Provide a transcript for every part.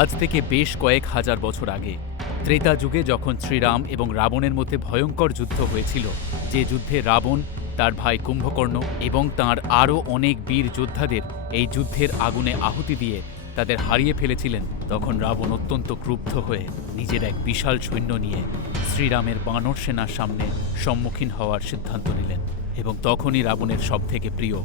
আজ থেকে বেশ কয়েক হাজার বছর আগে, ত্রেতা যুগে যখন শ্রীরাম এবং রাবণের মধ্যে ভয়ঙ্কর যুদ্ধ হয়েছিল, যে যুদ্ধে রাবণ, তার ভাই কুম্ভকর্ণ এবং তার আরও অনেক বীর যোদ্ধাদের এই যুদ্ধের আগুনে আহুতি দিয়ে তাদের হারিয়ে ফেলেছিলেন, তখন রাবণ অত্যন্ত ক্রুব্ধ হয়ে নিজের এক বিশাল সৈন্য নিয়ে শ্রীরামের বানর সেনার সামনে সম্মুখীন হওয়ার সিদ্ধান্ত নিলেন এবং তখনই রাবণের সবথেকে প্রিয়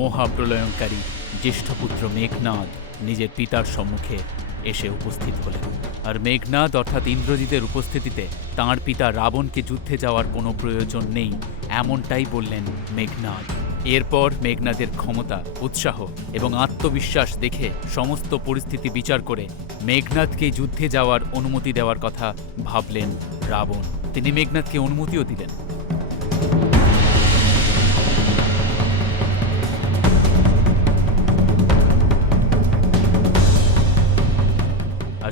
মহাপ্রলয়ঙ্কারী জ্যেষ্ঠপুত্র মেঘনাদ নিজের পিতার সম্মুখে এসে উপস্থিত হলেন। আর মেঘনাদ অর্থাৎ ইন্দ্রজিতের উপস্থিতিতে তাঁর পিতা রাবণকে যুদ্ধে যাওয়ার কোনো প্রয়োজন নেই, এমনটাই বললেন মেঘনাদ। এরপর মেঘনাদের ক্ষমতা, উৎসাহ এবং আত্মবিশ্বাস দেখে সমস্ত পরিস্থিতি বিচার করে মেঘনাদকে যুদ্ধে যাওয়ার অনুমতি দেওয়ার কথা ভাবলেন রাবণ। তিনি মেঘনাদকে অনুমতিও দিলেন।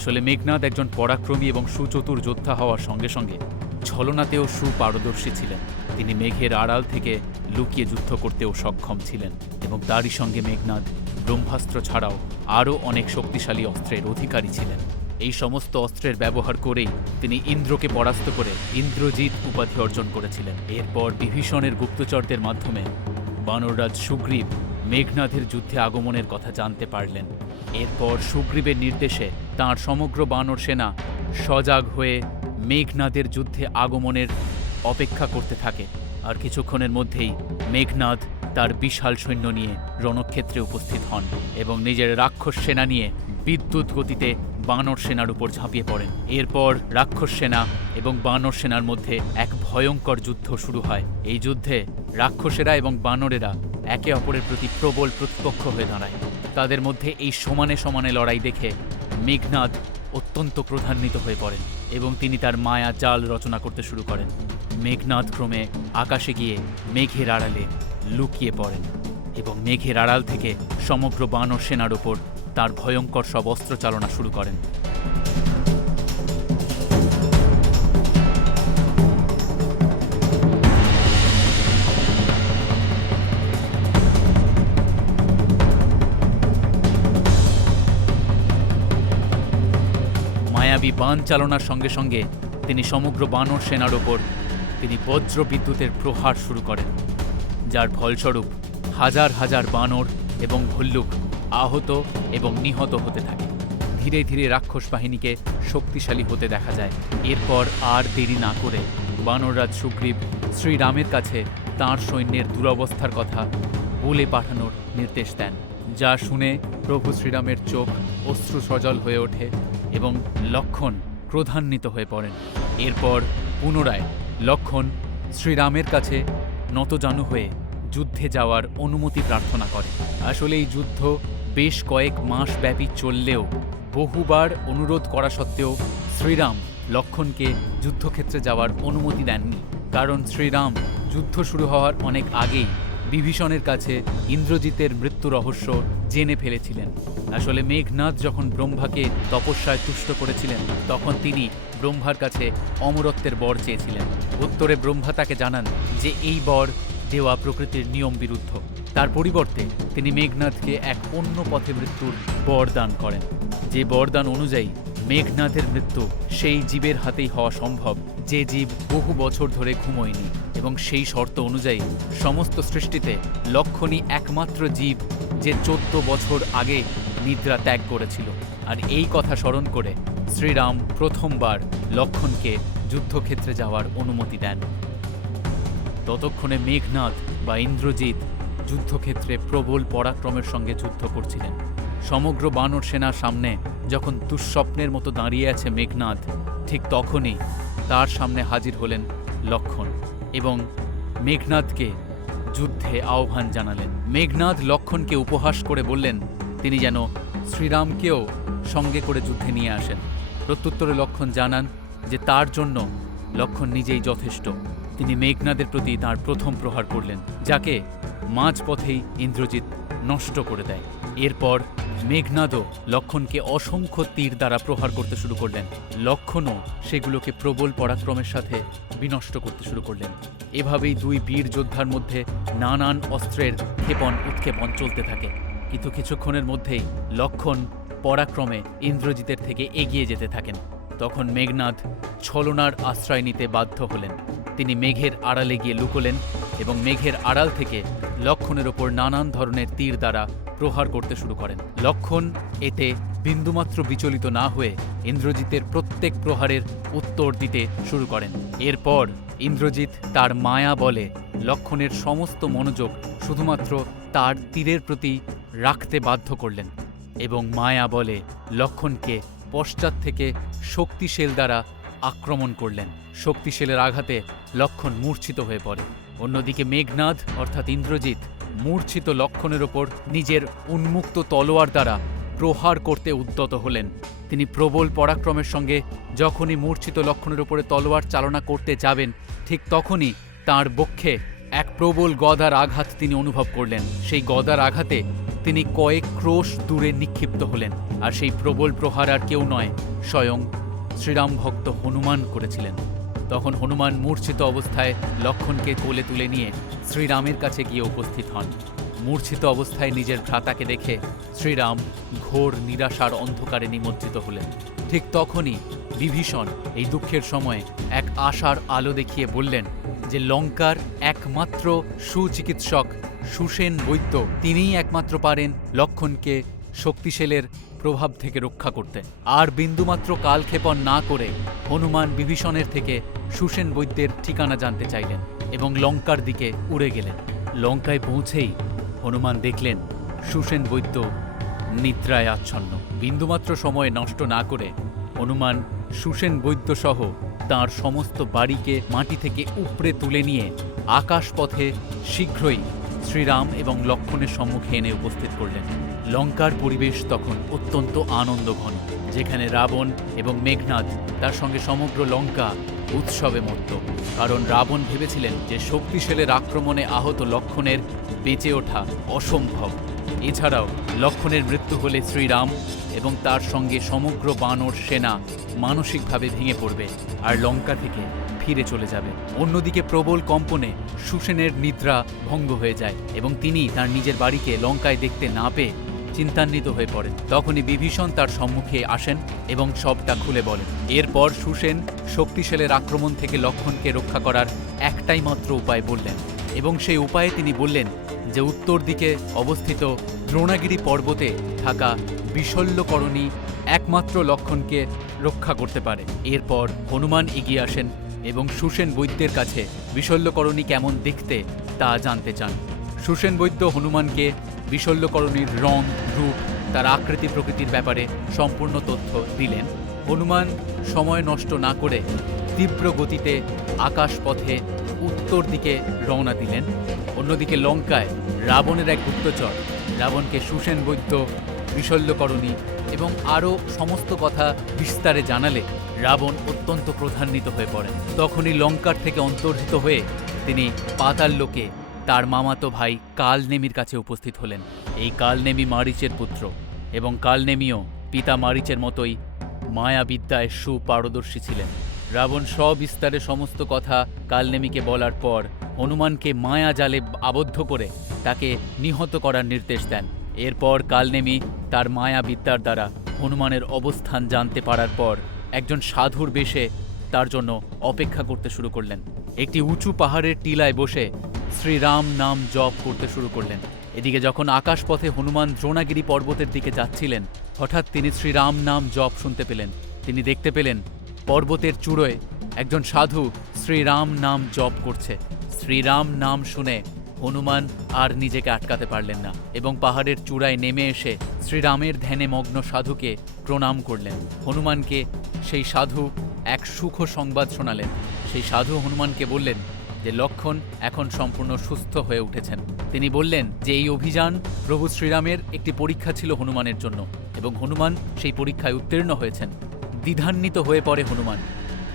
আসলে মেঘনাদ একজন পরাক্রমী এবং সুচতুর যোদ্ধা হওয়ার সঙ্গে সঙ্গে ছলনাতেও সুপারদর্শী ছিলেন। তিনি মেঘের আড়াল থেকে লুকিয়ে যুদ্ধ করতেও সক্ষম ছিলেন এবং তারই সঙ্গে মেঘনাদ ব্রহ্মাস্ত্র ছাড়াও আরও অনেক শক্তিশালী অস্ত্রের অধিকারী ছিলেন। এই সমস্ত অস্ত্রের ব্যবহার করেই তিনি ইন্দ্রকে পরাস্ত করে ইন্দ্রজিৎ উপাধি অর্জন করেছিলেন। এরপর বিভীষণের গুপ্তচরদের মাধ্যমে বানররাজ সুগ্রীব মেঘনাথের যুদ্ধে আগমনের কথা জানতে পারলেন। এরপর সুগ্রীবের নির্দেশে তাঁর সমগ্র বানর সেনা সজাগ হয়ে মেঘনাদের যুদ্ধে আগমনের অপেক্ষা করতে থাকে। আর কিছুক্ষণের মধ্যেই মেঘনাদ তার বিশাল সৈন্য নিয়ে রণক্ষেত্রে উপস্থিত হন এবং নিজের রাক্ষস সেনা নিয়ে বিদ্যুৎ গতিতে বানর সেনার উপর ঝাঁপিয়ে পড়েন। এরপর রাক্ষস সেনা এবং বানর সেনার মধ্যে এক ভয়ঙ্কর যুদ্ধ শুরু হয়। এই যুদ্ধে রাক্ষসেরা এবং বানরেরা একে অপরের প্রতি প্রবল প্রতিপক্ষ হয়ে দাঁড়ায়। তাদের মধ্যে এই সমানে সমানে লড়াই দেখে মেঘনাদ অত্যন্ত ক্রধান্বিত হয়ে পড়েন এবং তিনি তার মায়া জাল রচনা করতে শুরু করেন। মেঘনাদ ক্রমে আকাশে গিয়ে মেঘের আড়ালে লুকিয়ে পড়েন এবং মেঘের আড়াল থেকে সমগ্র বানর সেনার ওপর তার ভয়ঙ্কর সব অস্ত্র চালনা শুরু করেন। মায়াবী বান চালনার সঙ্গে সঙ্গে তিনি সমগ্র বানর সেনার ওপর তিনি বজ্র বিদ্যুতের প্রহার শুরু করেন, যার ফলস্বরূপ হাজার হাজার বানর এবং ভল্লুক আহত এবং নিহত হতে থাকে। ধীরে ধীরে রাক্ষস বাহিনীকে শক্তিশালী হতে দেখা যায়। এরপর আর দেরি না করে বানররাজ সুগ্রীব শ্রীরামের কাছে তাঁর সৈন্যের দুরবস্থার কথা বলে পাঠানোর নির্দেশ দেন, যা শুনে প্রভু শ্রীরামের চোখ অশ্রু সজল হয়ে ওঠে। এবং লক্ষণ ক্রোধান্বিত হয়ে পড়েন। এরপর পুনরায় লক্ষণ শ্রীরামের কাছে নতজানু হয়ে যুদ্ধে যাওয়ার অনুমতি প্রার্থনা করে আসলে এই যুদ্ধ বেশ কয়েক মাস ব্যাপী চললেও বহুবার অনুরোধ করা সত্ত্বেও শ্রীরাম লক্ষণকে যুদ্ধক্ষেত্রে যাওয়ার অনুমতি দেননি। কারণ শ্রীরাম যুদ্ধ শুরু হওয়ার অনেক আগেই বিভীষণের কাছে ইন্দ্রজিতের মৃত্যু রহস্য জেনে ফেলেছিলেন। আসলে মেঘনাথ যখন ব্রহ্মাকে তপস্যায় তুষ্ট করেছিলেন, তখন তিনি ব্রহ্মার কাছে অমরত্বের বর চেয়েছিলেন। উত্তরে ব্রহ্মা তাকে জানান যে এই বর দেওয়া প্রকৃতির নিয়ম বিরুদ্ধ। তার পরিবর্তে তিনি মেঘনাথকে এক অন্য পথে মৃত্যুর বর দান করেন। যে বরদান অনুযায়ী মেঘনাথের মৃত্যু সেই জীবের হাতেই হওয়া সম্ভব, যে জীব বহু বছর ধরে ঘুমোয়নি। এবং সেই শর্ত অনুযায়ী সমস্ত সৃষ্টিতে লক্ষণই একমাত্র জীব যে চোদ্দ বছর আগে নিদ্রা ত্যাগ করেছিল। আর এই কথা স্মরণ করে শ্রীরাম প্রথমবার লক্ষণকে যুদ্ধক্ষেত্রে যাওয়ার অনুমতি দেন। ততক্ষণে মেঘনাথ বা ইন্দ্রজিৎ যুদ্ধক্ষেত্রে প্রবল পরাক্রমের সঙ্গে যুদ্ধ করছিলেন। সমগ্র বানর সেনার সামনে যখন দুঃস্বপ্নের মতো দাঁড়িয়ে আছে মেঘনাথ ঠিক তখনই তার সামনে হাজির হলেন লক্ষণ। এবং মেঘনাথকে যুদ্ধে আহ্বান জানালেন। মেঘনাথ লক্ষণকে উপহাস করে বললেন, তিনি যেন শ্রীরামকেও সঙ্গে করে যুদ্ধে নিয়ে আসেন। প্রত্যুত্তরে লক্ষণ জানান যে তার জন্য লক্ষণ নিজেই যথেষ্ট। তিনি মেঘনাদের প্রতি তার প্রথম প্রহার করলেন, যাকে মাঝপথেই ইন্দ্রজিৎ নষ্ট করে দেয়। এরপর মেঘনাদও লক্ষণকে অসংখ্য তীর দ্বারা প্রহার করতে শুরু করলেন। লক্ষণও সেগুলোকে প্রবল পরাক্রমের সাথে বিনষ্ট করতে শুরু করলেন। এভাবেই দুই বীর যোদ্ধার মধ্যে নানান অস্ত্রের ক্ষেপণ উৎক্ষেপণ চলতে থাকে। কিন্তু কিছুক্ষণের মধ্যেই লক্ষণ পরাক্রমে ইন্দ্রজিতের থেকে এগিয়ে যেতে থাকেন। তখন মেঘনাথ ছলনার আশ্রয় নিতে বাধ্য হলেন। তিনি মেঘের আড়ালে গিয়ে লুকোলেন এবং মেঘের আড়াল থেকে লক্ষণের ওপর নানান ধরনের তীর দ্বারা প্রহার করতে শুরু করেন। লক্ষণ এতে বিন্দুমাত্র বিচলিত না হয়ে ইন্দ্রজিতের প্রত্যেক প্রহারের উত্তর দিতে শুরু করেন। এরপর ইন্দ্রজিৎ তার মায়া বলে লক্ষণের সমস্ত মনোযোগ শুধুমাত্র তার তীরের প্রতি রাখতে বাধ্য করলেন এবং মায়া বলে লক্ষণকে পশ্চাৎ থেকে শক্তিশেল দ্বারা আক্রমণ করলেন। শক্তিশেলের আঘাতে লক্ষণ মূর্ছিত হয়ে পড়ে। অন্যদিকে মেঘনাদ, অর্থাৎ ইন্দ্রজিৎ, মূর্ছিত লক্ষণের ওপর নিজের উন্মুক্ত তলোয়ার দ্বারা প্রহার করতে উদ্যত হলেন। তিনি প্রবল পরাক্রমের সঙ্গে যখনই মূর্ছিত লক্ষণের উপরে তলোয়ার চালনা করতে যাবেন, ঠিক তখনই তার বক্ষে এক প্রবল গদার আঘাত তিনি অনুভব করলেন। সেই গদার আঘাতে তিনি কয়েক ক্রোশ দূরে নিক্ষিপ্ত হলেন আর সেই প্রবল প্রহার আর কেউ নয়, স্বয়ং শ্রীরাম ভক্ত হনুমান করেছিলেন। তখন হনুমান মূর্ছিত অবস্থায় লক্ষণকে কোলে তুলে নিয়ে শ্রীরামের কাছে গিয়ে উপস্থিত হন। মূর্ছিত অবস্থায় নিজের ভ্রাতাকে দেখে শ্রীরাম ঘোর নিরাশার অন্ধকারে নিমজ্জিত হলেন। ঠিক তখনই বিভীষণ এই দুঃখের সময় এক আশার আলো দেখিয়ে বললেন যে লঙ্কার একমাত্র সুচিকিৎসক সুসেন বৈদ্য, তিনিই একমাত্র পারেন লক্ষণকে শক্তিশালের প্রভাব থেকে রক্ষা করতে। আর বিন্দুমাত্র কালক্ষেপণ না করে হনুমান বিভীষণের থেকে সুসেন বৈদ্যের ঠিকানা জানতে চাইলেন এবং লঙ্কার দিকে উড়ে গেলেন। লঙ্কায় পৌঁছেই হনুমান দেখলেন সুসেন বৈদ্য নিদ্রায় আচ্ছন্ন। বিন্দুমাত্র সময় নষ্ট না করে হনুমান সুসেন বৈদ্যসহ তার সমস্ত বাড়িকে মাটি থেকে উপড়ে তুলে নিয়ে আকাশপথে শীঘ্রই শ্রীরাম এবং লক্ষণের সম্মুখে এনে উপস্থিত করলেন। লঙ্কার পরিবেশ তখন অত্যন্ত আনন্দঘন, যেখানে রাবণ এবং মেঘনাদ তার সঙ্গে সমগ্র লঙ্কা উৎসবে মত্ত। কারণ রাবণ ভেবেছিলেন যে শক্তিশালের আক্রমণে আহত লক্ষণের বেঁচে ওঠা অসম্ভব। এছাড়াও লক্ষণের মৃত্যু হলে শ্রীরাম এবং তার সঙ্গে সমগ্র বানর সেনা মানসিকভাবে ভেঙে পড়বে আর লঙ্কা থেকে ফিরে চলে যাবে। অন্যদিকে প্রবল কম্পনে সুসেনের নিদ্রা ভঙ্গ হয়ে যায় এবং তিনি তার নিজের বাড়িকে লঙ্কায় দেখতে না পেয়ে চিন্তান্বিত হয়ে পড়েন। তখনই বিভীষণ তার সম্মুখে আসেন এবং সবটা খুলে বলেন। এরপর সুসেন শক্তিশালের আক্রমণ থেকে লক্ষণকে রক্ষা করার একটাই মাত্র উপায় বললেন এবং সেই উপায়ে তিনি বললেন যে উত্তর দিকে অবস্থিত দ্রোণাগিরি পর্বতে থাকা বিশল্যকরণী একমাত্র লক্ষণকে রক্ষা করতে পারে। এরপর হনুমান এগিয়ে আসেন এবং সুসেন বৈদ্যের কাছে বিশল্যকরণী কেমন দেখতে তা জানতে চান। সুসেন বৈদ্য হনুমানকে বিশল্যকরণীর রং, রূপ, তার আকৃতি প্রকৃতির ব্যাপারে সম্পূর্ণ তথ্য দিলেন। হনুমান সময় নষ্ট না করে তীব্র গতিতে আকাশপথে উত্তর দিকে রওনা দিলেন। অন্যদিকে লঙ্কায় রাবণের এক গুপ্তচর, রাবণকে সুসেন বৈদ্য বিশল্যকরণী এবং আরও সমস্ত কথা বিস্তারে জানালে রাবণ অত্যন্ত ক্রধান্বিত হয়ে পড়েন। তখনই লঙ্কার থেকে অন্তর্হিত হয়ে তিনি পাতাল লোকে তার মামাতো ভাই কালনেমির কাছে উপস্থিত হলেন। এই কালনেমি মারিচের পুত্র এবং কালনেমিও পিতা মারিচের মতোই মায়াবিদ্যায় সুপারদর্শী ছিলেন। রাবণ সবিস্তারে সমস্ত কথা কালনেমিকে বলার পর হনুমানকে মায়া জালে আবদ্ধ করে তাকে নিহত করার নির্দেশ দেন। এরপর কালনেমি তার মায়া বিদ্যার দ্বারা হনুমানের অবস্থান জানতে পারার পর একজন সাধুর বেশে তার জন্য অপেক্ষা করতে শুরু করলেন। একটি উঁচু পাহাড়ের টিলায় বসে শ্রীরাম নাম জপ করতে শুরু করলেন। এদিকে যখন আকাশপথে হনুমান দ্রোণাগিরি পর্বতের দিকে যাচ্ছিলেন, হঠাৎ তিনি শ্রীরাম নাম জপ শুনতে পেলেন। তিনি দেখতে পেলেন, পর্বতের চূড়োয় একজন সাধু শ্রীরাম নাম জপ করছে। শ্রীরাম নাম শুনে হনুমান আর নিজেকে আটকাতে পারলেন না এবং পাহাড়ের চূড়ায় নেমে এসে শ্রীরামের ধ্যানে মগ্ন সাধুকে প্রণাম করলেন। হনুমানকে সেই সাধু এক সুখ সংবাদ শোনালেন। সেই সাধু হনুমানকে বললেন যে লক্ষণ এখন সম্পূর্ণ সুস্থ হয়ে উঠেছেন। তিনি বললেন যে এই অভিযান প্রভু শ্রীরামের একটি পরীক্ষা ছিল হনুমানের জন্য এবং হনুমান সেই পরীক্ষায় উত্তীর্ণ হয়েছেন। দ্বিধান্বিত হয়ে পড়ে হনুমান।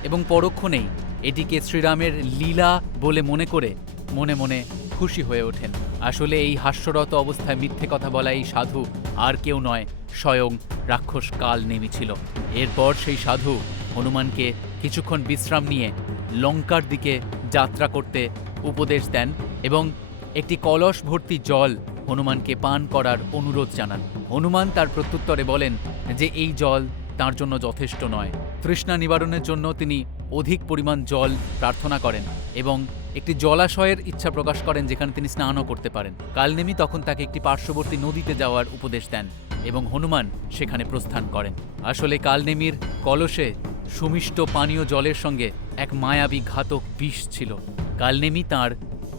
এবং পরক্ষণেই এটিকে শ্রীরামের লীলা বলে মনে করে মনে মনে খুশি হয়ে ওঠেন। আসলে এই হাস্যরত অবস্থায় মিথ্যে কথা বলা এই সাধু আর কেউ নয়, স্বয়ং রাক্ষস কাল নেমেছিল এরপর সেই সাধু হনুমানকে কিছুক্ষণ বিশ্রাম নিয়ে লঙ্কার দিকে যাত্রা করতে উপদেশ দেন এবং একটি কলস ভর্তি জল হনুমানকে পান করার অনুরোধ জানান। হনুমান তার প্রত্যুত্তরে বলেন যে এই জল তার জন্য যথেষ্ট নয়। তৃষ্ণা নিবারণের জন্য তিনি অধিক পরিমাণ জল প্রার্থনা করেন এবং একটি জলাশয়ের ইচ্ছা প্রকাশ করেন যেখানে তিনি স্নানও করতে পারেন। কালনেমি তখন তাকে একটি পার্শ্ববর্তী নদীতে যাওয়ার উপদেশ দেন এবং হনুমান সেখানে প্রস্থান করেন। আসলে কালনেমির কলসে সুমিষ্ট পানীয় জলের সঙ্গে এক মায়াবী ঘাতক বিষ ছিল। কালনেমি তার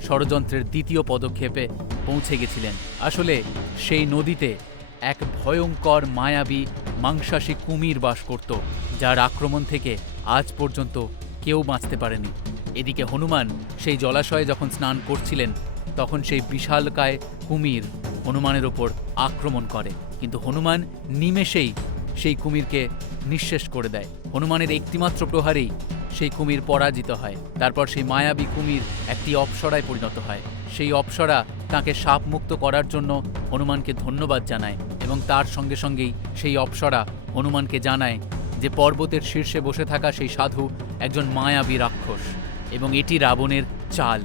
ষড়যন্ত্রের দ্বিতীয় পদক্ষেপে পৌঁছে গেছিলেন। আসলে সেই নদীতে এক ভয়ঙ্কর মায়াবী মাংসাশী কুমির বাস করত, যার আক্রমণ থেকে আজ পর্যন্ত কেউ বাঁচতে পারেনি। এদিকে হনুমান সেই জলাশয়ে যখন স্নান করছিলেন, তখন সেই বিশালকায় কুমির হনুমানের ওপর আক্রমণ করে। কিন্তু হনুমান নিমেষেই সেই কুমিরকে নিঃশেষ করে দেয়। হনুমানের একটিমাত্র প্রহারেই সেই কুমির পরাজিত হয়। তারপর সেই মায়াবী কুমির একটি অপ্সরায় পরিণত হয়। সেই অপ্সরা তাকে সাপ মুক্ত করার জন্য হনুমানকে ধন্যবাদ জানায় এবং তার সঙ্গে সঙ্গেই সেই অপ্সরা হনুমানকে জানায় যে পর্বতের শীর্ষে বসে থাকা সেই সাধু একজন মায়াবী রাক্ষস এবং এটি রাবণের চাল।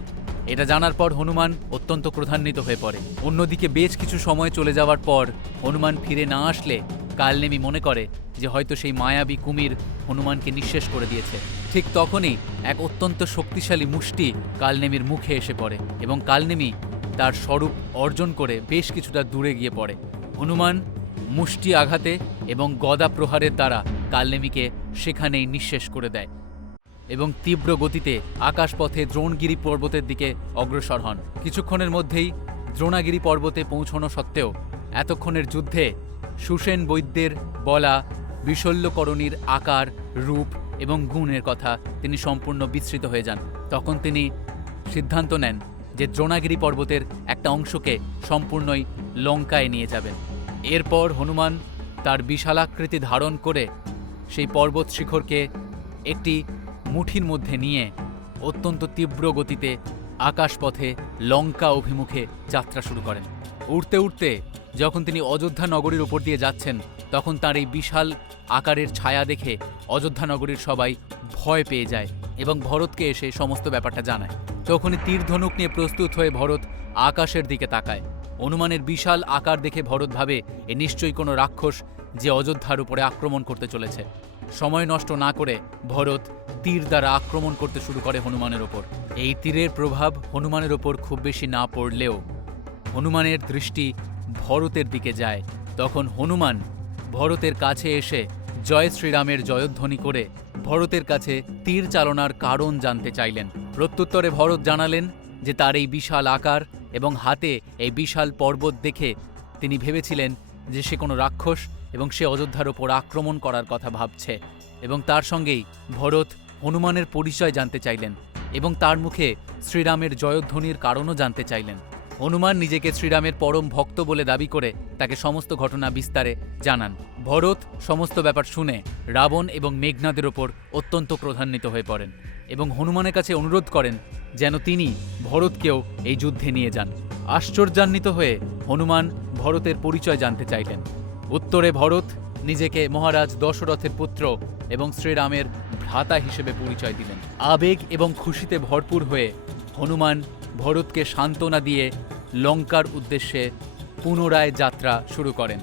এটা জানার পর হনুমান অত্যন্ত ক্রধান্বিত হয়ে পড়ে। অন্যদিকে বেশ কিছু সময় চলে যাওয়ার পর হনুমান ফিরে না আসলে কালনেমি মনে করে যে হয়তো সেই মায়াবী কুমির হনুমানকে নিঃশেষ করে দিয়েছে। ঠিক তখনই এক অত্যন্ত শক্তিশালী মুষ্টি কালনেমির মুখে এসে পড়ে এবং কালনেমি তার স্বরূপ অর্জন করে বেশ কিছুটা দূরে গিয়ে পড়ে। হনুমান মুষ্টি আঘাতে এবং গদা প্রহারের দ্বারা কালনেমিকে সেখানেই নিঃশেষ করে দেয় এবং তীব্র গতিতে আকাশপথে দ্রোণগিরি পর্বতের দিকে অগ্রসর হন। কিছুক্ষণের মধ্যেই দ্রোণাগিরি পর্বতে পৌঁছানো সত্ত্বেও এতক্ষণের যুদ্ধে সুসেন বৈদ্যের বলা বিশল্যকরণীর আকার, রূপ এবং গুণের কথা তিনি সম্পূর্ণ বিস্মৃত হয়ে যান। তখন তিনি সিদ্ধান্ত নেন যে দ্রোণাগিরি পর্বতের একটা অংশকে সম্পূর্ণই লঙ্কায় নিয়ে যাবেন। এরপর হনুমান তার বিশালাকৃতি ধারণ করে সেই পর্বত শিখরকে একটি মুঠির মধ্যে নিয়ে অত্যন্ত তীব্র গতিতে আকাশপথে লঙ্কা অভিমুখে যাত্রা শুরু করেন। উঠতে উঠতে যখন তিনি অযোধ্যা নগরীর উপর দিয়ে যাচ্ছেন, তখন তার এই বিশাল আকারের ছায়া দেখে অযোধ্যা নগরীর সবাই ভয় পেয়ে যায় এবং ভরতকে এসে সমস্ত ব্যাপারটা জানায়। তখনই তীর ধনুক নিয়ে প্রস্তুত হয়ে ভরত আকাশের দিকে তাকায়। অনুমানের বিশাল আকার দেখে ভরত ভাবে, এ নিশ্চয়ই কোনো রাক্ষস যে অযোধ্যার উপরে আক্রমণ করতে চলেছে। সময় নষ্ট না করে ভরত তীর দ্বারা আক্রমণ করতে শুরু করে হনুমানের ওপর। এই তীরের প্রভাব হনুমানের ওপর খুব বেশি না পড়লেও হনুমানের দৃষ্টি ভরতের দিকে যায়। তখন হনুমান ভরতের কাছে এসে জয় শ্রীরামের জয়ধ্বনি করে ভরতের কাছে তীর চালনার কারণ জানতে চাইলেন। প্রত্যুত্তরে ভরত জানালেন যে তার এই বিশাল আকার এবং হাতে এই বিশাল পর্বত দেখে তিনি ভেবেছিলেন যে সে কোনো রাক্ষস এবং সে অযোধ্যার ওপর আক্রমণ করার কথা ভাবছে এবং তার সঙ্গেই ভরত হনুমানের পরিচয় জানতে চাইলেন এবং তার মুখে শ্রীরামের জয়ধ্বনির কারণও জানতে চাইলেন। হনুমান নিজেকে শ্রীরামের পরম ভক্ত বলে দাবি করে তাকে সমস্ত ঘটনা বিস্তারে জানান। ভরত সমস্ত ব্যাপার শুনে রাবণ এবং মেঘনাদের ওপর অত্যন্ত ক্রধান্বিত হয়ে পড়েন এবং হনুমানের কাছে অনুরোধ করেন যেন তিনি ভরতকেও এই যুদ্ধে নিয়ে যান। আশ্চর্যান্বিত হয়ে হনুমান ভরতের পরিচয় জানতে চাইলেন। উত্তরে ভরত নিজেকে মহারাজ দশরথের পুত্র এবং শ্রীরামের ভ্রাতা হিসেবে পরিচয় দিলেন। আবেগ এবং খুশিতে ভরপুর হয়ে হনুমান ভরতকে সান্ত্বনা দিয়ে লঙ্কার উদ্দেশ্যে পুনরায় যাত্রা শুরু করেন।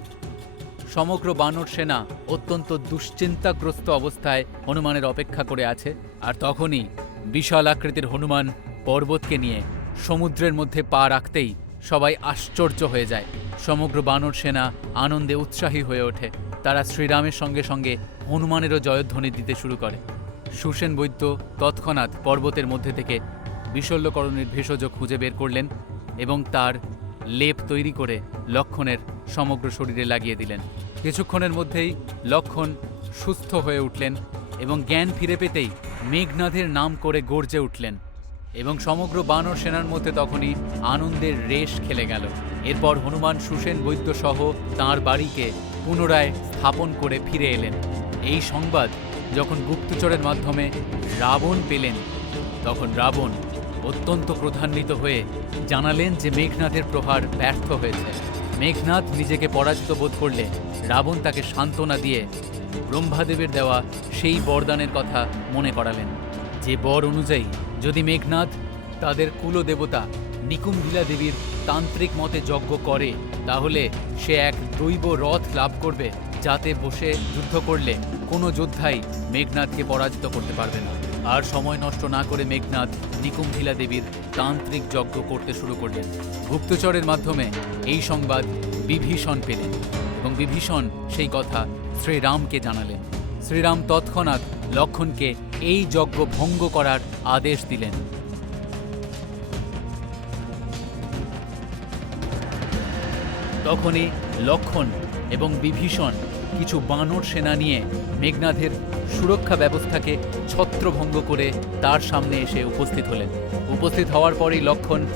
সমগ্র বানর সেনা অত্যন্ত দুশ্চিন্তাগ্রস্ত অবস্থায় হনুমানের অপেক্ষা করে আছে, আর তখনই বিশাল আকৃতির হনুমান পর্বতকে নিয়ে সমুদ্রের মধ্যে পা রাখতেই সবাই আশ্চর্য হয়ে যায়। সমগ্র বানর সেনা আনন্দে উৎসাহী হয়ে ওঠে। তারা শ্রীরামের সঙ্গে সঙ্গে হনুমানেরও জয়ধ্বনি দিতে শুরু করে। সুসেন বৈদ্য তৎক্ষণাৎ পর্বতের মধ্যে থেকে বিশল্যকরণের ভেষজ খুঁজে বের করলেন এবং তার লেপ তৈরি করে লক্ষণের সমগ্র শরীরে লাগিয়ে দিলেন। কিছুক্ষণের মধ্যেই লক্ষণ সুস্থ হয়ে উঠলেন এবং জ্ঞান ফিরে পেতেই মেঘনাথের নাম করে গর্জে উঠলেন এবং সমগ্র বানর সেনার মধ্যে তখনই আনন্দের রেশ খেলে গেল। এরপর হনুমান সুসেন বৈদ্য সহ তাঁর বাড়িকে পুনরায় স্থাপন করে ফিরে এলেন। এই সংবাদ যখন গুপ্তচরের মাধ্যমে রাবণ পেলেন, তখন রাবণ অত্যন্ত ক্রধান্বিত হয়ে জানালেন যে মেঘনাথের প্রহার ব্যর্থ হয়েছে। মেঘনাথ নিজেকে পরাজিত বোধ করলে রাবণ তাকে সান্ত্বনা দিয়ে ব্রহ্মাদেবের দেওয়া সেই বরদানের কথা মনে করালেন। যে বর অনুযায়ী যদি মেঘনাথ তাদের কুলদেবতা নিকুম্ভিলা দেবীর তান্ত্রিক মতে যজ্ঞ করে, তাহলে সে এক দৈব রথ লাভ করবে, যাতে বসে যুদ্ধ করলে কোনো যোদ্ধাই মেঘনাথকে পরাজিত করতে পারবে না। আর সময় নষ্ট না করে মেঘনাথ নিকুম্ভিলা দেবীর তান্ত্রিক যজ্ঞ করতে শুরু করলেন। গুপ্তচরের মাধ্যমে এই সংবাদ বিভীষণ পেলেন এবং বিভীষণ সেই কথা শ্রীরামকে জানালেন। শ্রীরাম তৎক্ষণাৎ লক্ষণকে এই যজ্ঞ ভঙ্গ করার আদেশ দিলেন। তখনই লক্ষণ এবং বিভীষণ কিছু বানর সেনা নিয়ে মেঘনাথের সুরক্ষা ব্যবস্থাকে ছত্রভঙ্গ করে তার সামনে এসে উপস্থিত হলেন। উপস্থিত হওয়ার পরেই লক্ষণ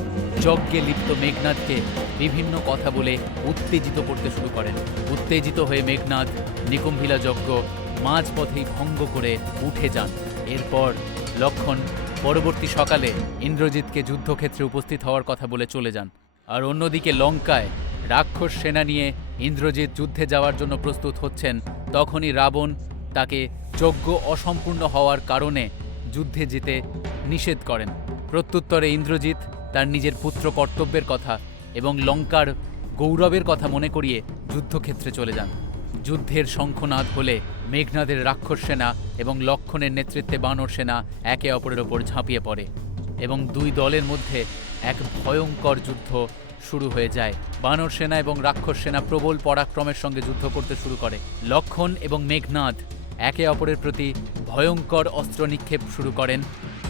যজ্ঞে লিপ্ত মেঘনাথকে বিভিন্ন কথা বলে উত্তেজিত করতে শুরু করেন। উত্তেজিত হয়ে মেঘনাথ নিকুম্ভিলা যজ্ঞ মাঝপথেই ভঙ্গ করে উঠে যান। এরপর লক্ষণ পরবর্তী সকালে ইন্দ্রজিৎকে যুদ্ধক্ষেত্রে উপস্থিত হওয়ার কথা বলে চলে যান। আর অন্যদিকে লঙ্কায় রাক্ষস সেনা নিয়ে ইন্দ্রজিৎ যুদ্ধে যাওয়ার জন্য প্রস্তুত হচ্ছেন তখনই রাবণ তাকে যজ্ঞ অসম্পূর্ণ হওয়ার কারণে যুদ্ধে যেতে নিষেধ করেন। প্রত্যুত্তরে ইন্দ্রজিৎ তার নিজের পুত্র কর্তব্যের কথা এবং লঙ্কার গৌরবের কথা মনে করিয়ে যুদ্ধক্ষেত্রে চলে যান। যুদ্ধের শঙ্খনাদ হলে মেঘনাদের রাক্ষস সেনা এবং লক্ষণের নেতৃত্বে বানর সেনা একে অপরের ওপর ঝাঁপিয়ে পড়ে এবং দুই দলের মধ্যে এক ভয়ঙ্কর যুদ্ধ শুরু হয়ে যায়। বানর সেনা এবং রাক্ষস সেনা প্রবল পরাক্রমের সঙ্গে যুদ্ধ করতে শুরু করে। লক্ষণ এবং মেঘনাদ একে অপরের প্রতি ভয়ঙ্কর অস্ত্র নিক্ষেপ শুরু করেন।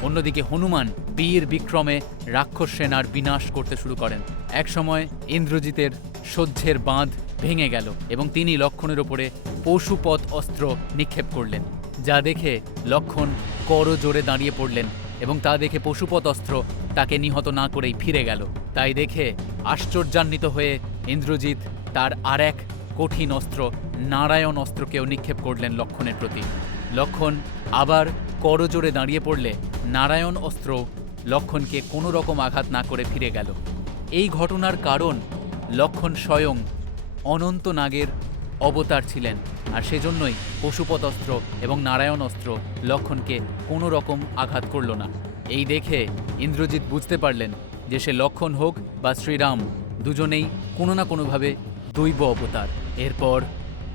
অন্যদিকে হনুমান বীর বিক্রমে রাক্ষস সেনার বিনাশ করতে শুরু করেন। একসময় ইন্দ্রজিতের সহ্যের বাঁধ ভেঙে গেল এবং তিনি লক্ষণের ওপরে পশুপথ অস্ত্র নিক্ষেপ করলেন, যা দেখে লক্ষণ করজোরে দাঁড়িয়ে পড়লেন এবং তা দেখে পশুপথ অস্ত্র তাকে নিহত না করেই ফিরে গেল। তাই দেখে আশ্চর্যান্বিত হয়ে ইন্দ্রজিৎ তার আর এক কঠিন অস্ত্র, নারায়ণ অস্ত্রকেও নিক্ষেপ করলেন লক্ষণের প্রতি। লক্ষণ আবার করজোরে দাঁড়িয়ে পড়লে নারায়ণ অস্ত্র লক্ষণকে কোনো রকম আঘাত না করে ফিরে গেল। এই ঘটনার কারণ লক্ষণ স্বয়ং অনন্ত নাগের অবতার ছিলেন আর সেজন্যই পশুপত অস্ত্র এবং নারায়ণ অস্ত্র লক্ষণকে কোনো রকম আঘাত করল না। এই দেখে ইন্দ্রজিৎ বুঝতে পারলেন যে সে লক্ষণ হোক বা শ্রীরাম, দুজনেই কোনো না কোনোভাবে দৈব অবতার। এরপর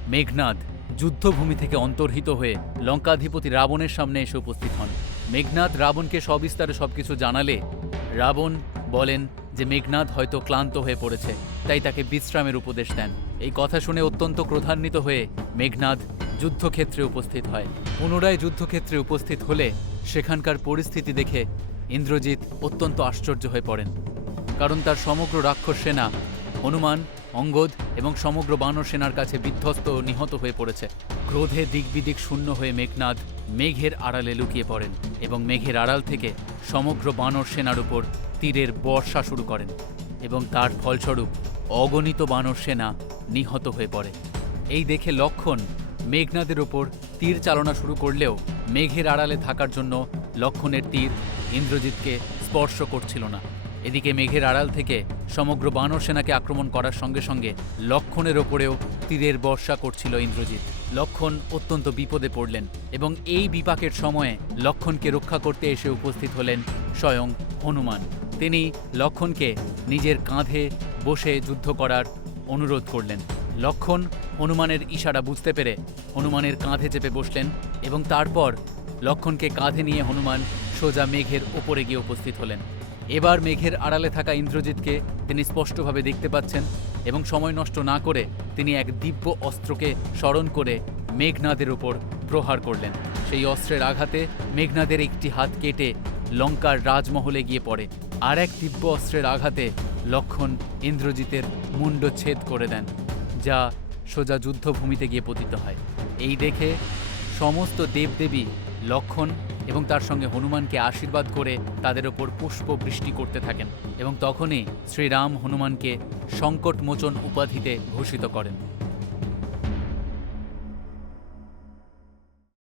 মেঘনাদ যুদ্ধভূমি থেকে অন্তর্হিত হয়ে লঙ্কাধিপতি রাবণের সামনে এসে উপস্থিত হন। মেঘনাদ রাবণকে সবিস্তারে সবকিছু জানালে রাবণ বলেন যে মেঘনাদ হয়তো ক্লান্ত হয়ে পড়েছে, তাই তাকে বিশ্রামের উপদেশ দেন। এই কথা শুনে অত্যন্ত ক্রোধান্বিত হয়ে মেঘনাদ যুদ্ধক্ষেত্রে উপস্থিত হয়। পুনরায় যুদ্ধক্ষেত্রে উপস্থিত হলে সেখানকার পরিস্থিতি দেখে ইন্দ্রজিৎ অত্যন্ত আশ্চর্য হয়ে পড়েন, কারণ তার সমগ্র রাক্ষস সেনা হনুমান, অঙ্গদ এবং সমগ্র বানর সেনার কাছে বিধ্বস্ত নিহত হয়ে পড়েছে। ক্রোধে দিকবিদিক শূন্য হয়ে মেঘনাদ মেঘের আড়ালে লুকিয়ে পড়েন এবং মেঘের আড়াল থেকে সমগ্র বানর সেনার উপর তীরের বর্ষা শুরু করেন এবং তার ফলস্বরূপ অগণিত বানর সেনা নিহত হয়ে পড়ে। এই দেখে লক্ষণ মেঘনাদের ওপর তীর চালনা শুরু করলেও মেঘের আড়ালে থাকার জন্য লক্ষণের তীর ইন্দ্রজিৎকে স্পর্শ করছিল না। এদিকে মেঘের আড়াল থেকে সমগ্র বানর সেনাকে আক্রমণ করার সঙ্গে সঙ্গে লক্ষণের ওপরেও তীরের বর্ষা করছিল ইন্দ্রজিৎ। লক্ষণ অত্যন্ত বিপদে পড়লেন এবং এই বিপাকের সময়ে লক্ষণকে রক্ষা করতে এসে উপস্থিত হলেন স্বয়ং হনুমান। তিনি লক্ষণকে নিজের কাঁধে বসে যুদ্ধ করার অনুরোধ করলেন। লক্ষণ হনুমানের ইশারা বুঝতে পেরে হনুমানের কাঁধে চেপে বসলেন এবং তারপর লক্ষণকে কাঁধে নিয়ে হনুমান সোজা মেঘের ওপরে গিয়ে উপস্থিত হলেন। এবার মেঘের আড়ালে থাকা ইন্দ্রজিৎকে তিনি স্পষ্টভাবে দেখতে পাচ্ছেন এবং সময় নষ্ট না করে তিনি এক দিব্য অস্ত্রকে স্মরণ করে মেঘনাদের উপর প্রহার করলেন। সেই অস্ত্রের আঘাতে মেঘনাদের একটি হাত কেটে লঙ্কার রাজমহলে গিয়ে পড়ে। আর এক দিব্য অস্ত্রের আঘাতে লক্ষণ ইন্দ্রজিতের মুণ্ডচ্ছেদ করে দেন, যা সোজা যুদ্ধভূমিতে গিয়ে পতিত হয়। এই দেখে সমস্ত দেবদেবী লক্ষণ এবং তার সঙ্গে হনুমানকে আশীর্বাদ করে তাদের ওপর পুষ্প বৃষ্টি করতে থাকেন এবং তখনই শ্রীরাম হনুমানকে সংকটমোচন উপাধিতে ভূষিত করেন।